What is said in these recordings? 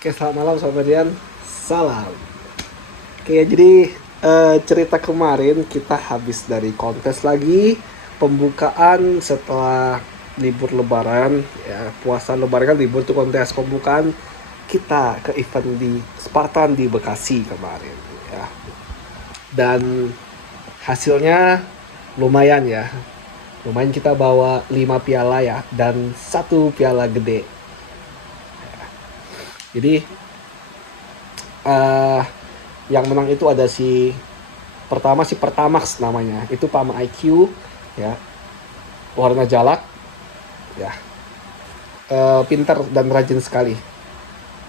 Oke, selamat malam Sobat Dian. Salam. Oke, jadi cerita kemarin kita habis dari kontes lagi pembukaan setelah libur Lebaran, ya puasa Lebaran kan libur tuh kontes pembukaan kita ke event di Spartan di Bekasi kemarin, ya. Dan hasilnya lumayan ya. Lumayan kita bawa 5 piala ya dan satu piala gede. Jadi eh yang menang itu ada si pertama si Pertamax namanya, itu Pama IQ ya, warna jalak ya, pintar dan rajin sekali,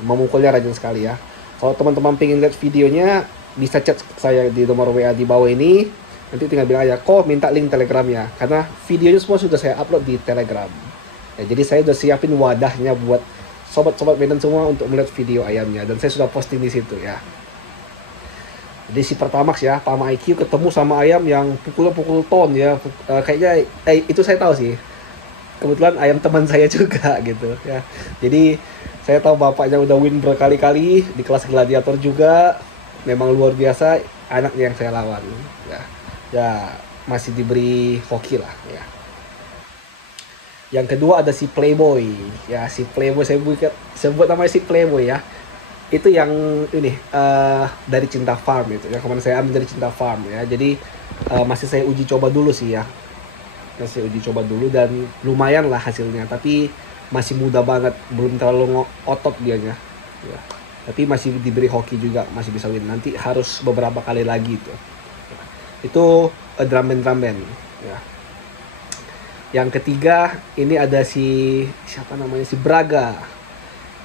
memukulnya rajin sekali ya. Kalau teman-teman pengen lihat videonya bisa chat saya di nomor WA di bawah ini, nanti tinggal bilang aja kok minta link telegramnya, karena videonya semua sudah saya upload di telegram ya. Jadi saya udah siapin wadahnya buat sobat-sobat Medan semua untuk melihat video ayamnya, dan saya sudah posting di situ ya. Jadi si Pertamax ya, Pama IQ ketemu sama ayam yang pukul ton ya. Kayaknya itu saya tahu sih. Kebetulan ayam teman saya juga gitu ya. Jadi saya tahu bapaknya udah win berkali-kali di kelas gladiator juga. Memang luar biasa anaknya yang saya lawan ya. Ya masih diberi hoki lah ya. Yang kedua ada si Playboy ya, si Playboy saya buat namanya si Playboy ya. Itu yang ini dari Cinta Farm itu ya, kemarin saya ambil dari Cinta Farm ya. Jadi masih saya uji coba dulu sih ya, masih uji coba dulu dan lumayan lah hasilnya, tapi masih muda banget, belum terlalu otot dianya ya. Tapi masih diberi hoki juga, masih bisa win, nanti harus beberapa kali lagi tuh ya. Itu drum band ya. Yang ketiga ini ada si siapa namanya, si Braga.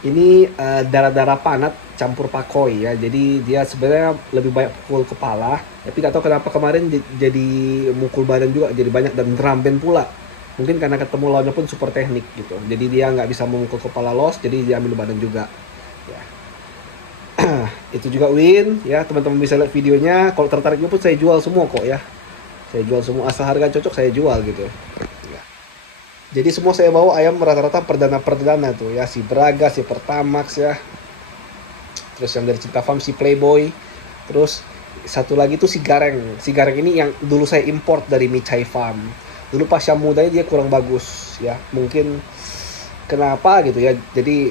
Ini darah-darah panat campur pakoi ya. Jadi dia sebenarnya lebih banyak pukul kepala, tapi gak tahu kenapa kemarin jadi mukul badan juga jadi banyak, dan drum band pula. Mungkin karena ketemu lawannya pun super teknik gitu. Jadi dia nggak bisa memukul kepala loss, jadi dia ambil badan juga. Ya. Itu juga win ya, teman-teman bisa lihat videonya. Kalau tertariknya pun saya jual semua kok ya. Saya jual semua, asal harga cocok saya jual gitu. Ya. Jadi semua saya bawa ayam rata-rata perdana tuh ya, si Braga, si Pertamax ya. Terus yang dari Cinta Farm si Playboy. Terus satu lagi tuh si Gareng. Si Gareng ini yang dulu saya import dari Michai Farm. Dulu pas yang mudanya dia kurang bagus ya. Mungkin kenapa gitu ya. Jadi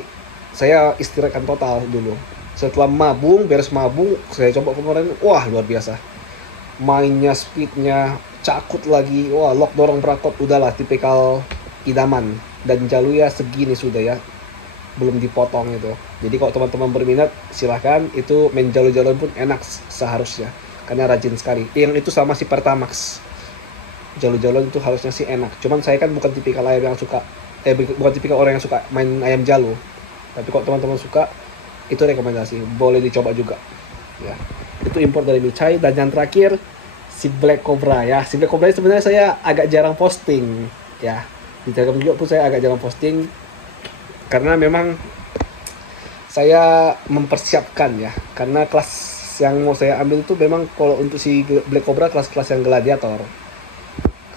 saya istirahatkan total dulu. Setelah beres mabung, saya coba kemarin, wah luar biasa. Mainnya, speednya, cakut lagi, wah lock dorong berakot, udahlah tipikal idaman. Dan jalunya segini sudah ya, belum dipotong itu. Jadi kalau teman-teman berminat silahkan, itu main jalur-jalur pun enak seharusnya, karena rajin sekali. Yang itu sama si Pertamax, jalur-jalur itu harusnya sih enak. Cuman saya kan bukan tipikal ayam yang suka, bukan tipikal orang yang suka main ayam jalur. Tapi kalau teman-teman suka, itu rekomendasi, boleh dicoba juga ya. Itu import dari Michai. Dan yang terakhir si Black Cobra ya. Si Black Cobra sebenarnya saya agak jarang posting ya, di Telegram juga pun saya agak jarang posting, karena memang saya mempersiapkan ya, karena kelas yang mau saya ambil itu memang kalau untuk si Black Cobra kelas-kelas yang gladiator.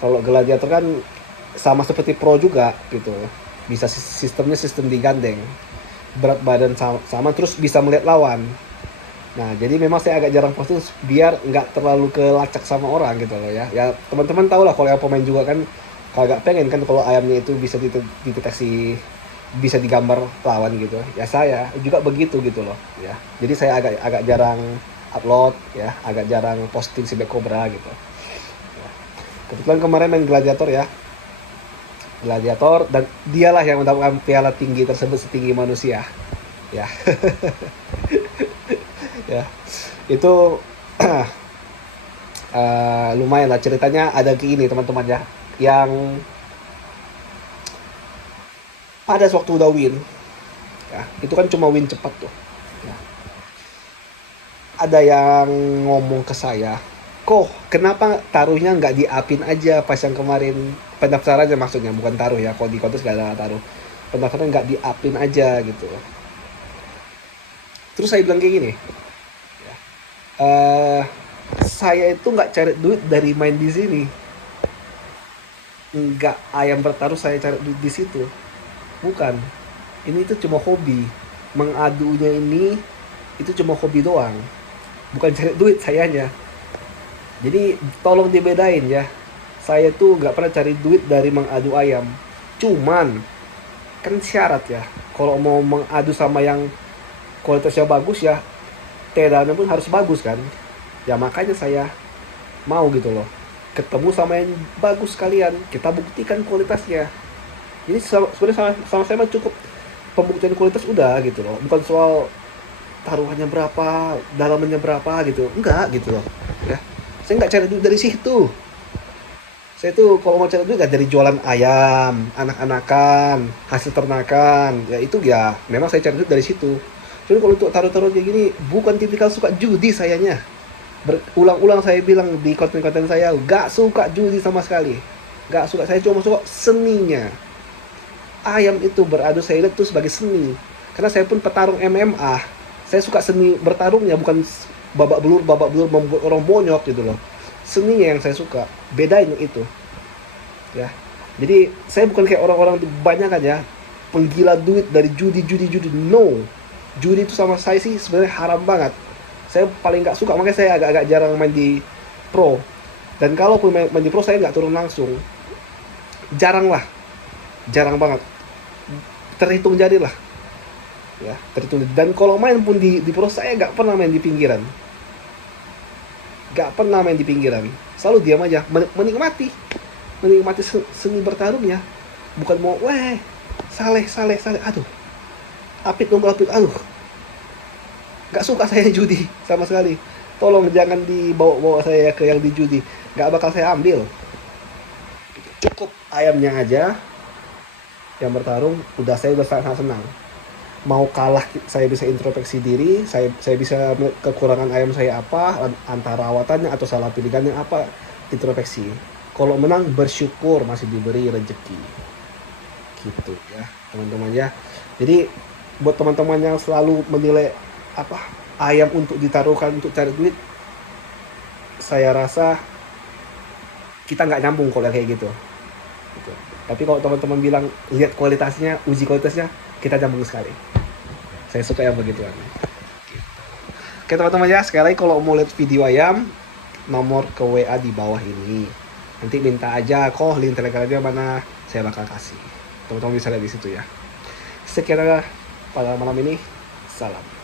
Kalau gladiator kan sama seperti pro juga gitu, bisa sistemnya sistem digandeng, berat badan sama terus bisa melihat lawan. Nah jadi memang saya agak jarang posting biar nggak terlalu kelacak sama orang gitu loh ya. Ya teman-teman tahu lah, kalau yang pemain juga kan kagak pengen kan kalau ayamnya itu bisa dideteksi, bisa digambar lawan gitu ya. Saya juga begitu gitu loh ya. Jadi saya agak agak jarang upload ya, agak jarang posting si Black Cobra gitu ya. Kebetulan kemarin main gladiator ya, gladiator, dan dialah yang mendapatkan piala tinggi tersebut, setinggi manusia ya. Ya itu lumayan lah ceritanya. Ada gini teman-teman ya, yang pada waktu udah win ya, itu kan cuma win cepat tuh ya. Ada yang ngomong ke saya, kok kenapa taruhnya nggak diapin aja pas yang kemarin pendaftarannya, maksudnya bukan taruh ya, kok di kontes nggak ada taruh, pendaftaran nggak diapin aja gitu. Terus saya bilang kayak gini, eh saya itu nggak cari duit dari main di sini, nggak ayam bertaruh saya cari duit di situ, bukan. Ini itu cuma hobi. mengadunya ini itu cuma hobi doang, bukan cari duit sayanya. Jadi tolong dibedain ya. Saya tuh nggak pernah cari duit dari mengadu ayam. Cuman kan syarat ya. Kalau mau mengadu sama yang kualitasnya bagus ya, tedannya pun harus bagus kan. Ya makanya saya mau gitu loh. Ketemu sama yang bagus kalian, kita buktikan kualitasnya. Jadi sebenarnya sama saya mah cukup pembuktian kualitas udah gitu loh. Bukan soal taruhannya berapa, dalamannya berapa gitu. Enggak gitu loh. Ya. Saya nggak cari duit dari situ. Saya tuh kalau mau cari duit gak dari jualan ayam, anak-anakan, hasil ternakan. Ya itu ya memang saya cari duit dari situ. Jadi kalau untuk taruh-taruh kayak gini bukan tipikal suka judi sayanya. Berulang-ulang saya bilang di konten-konten saya gak suka judi sama sekali. Gak suka, saya cuma suka seninya. Ayam itu beradu saya lihat itu sebagai seni. Karena saya pun petarung MMA. Saya suka seni bertarungnya, bukan babak belur membuat orang bonyok gitu loh. Seninya yang saya suka, bedain itu ya. Jadi saya bukan kayak orang-orang banyak kan ya, penggila duit dari judi. No, judi itu sama saya sih sebenarnya haram banget. Saya paling nggak suka, makanya saya agak-agak jarang main di pro. Dan kalaupun main di pro saya nggak turun langsung, jarang lah, jarang banget, terhitung jari lah ya, terhitung. Dan kalau main pun di pro saya nggak pernah main di pinggiran, gak pernah main di pinggiran, selalu diam aja, menikmati seni bertarung ya, bukan mau saleh, aduh, apit nomor apit, aduh, gak suka saya judi sama sekali. Tolong jangan dibawa saya ke yang di judi, gak bakal saya ambil. Cukup ayamnya aja yang bertarung, saya udah sangat senang. Mau kalah saya bisa introspeksi diri, saya bisa kekurangan ayam saya apa, antara rawatannya atau salah pilihannya apa, introspeksi. Kalau menang bersyukur masih diberi rezeki, gitu ya teman-teman ya. Jadi buat teman-teman yang selalu menilai apa ayam untuk ditaruhkan untuk cari duit, saya rasa kita nggak nyambung kalau kayak gitu. Tapi kalau teman-teman bilang lihat kualitasnya, uji kualitasnya, kita nyambung sekali. Saya suka yang begituan. Oke teman-teman ya, sekali lagi kalau mau lihat video ayam, nomor ke WA di bawah ini. Nanti minta aja kok link telegramnya mana, saya bakal kasih. Teman-teman bisa lihat di situ ya. Sekian pada malam ini, salam.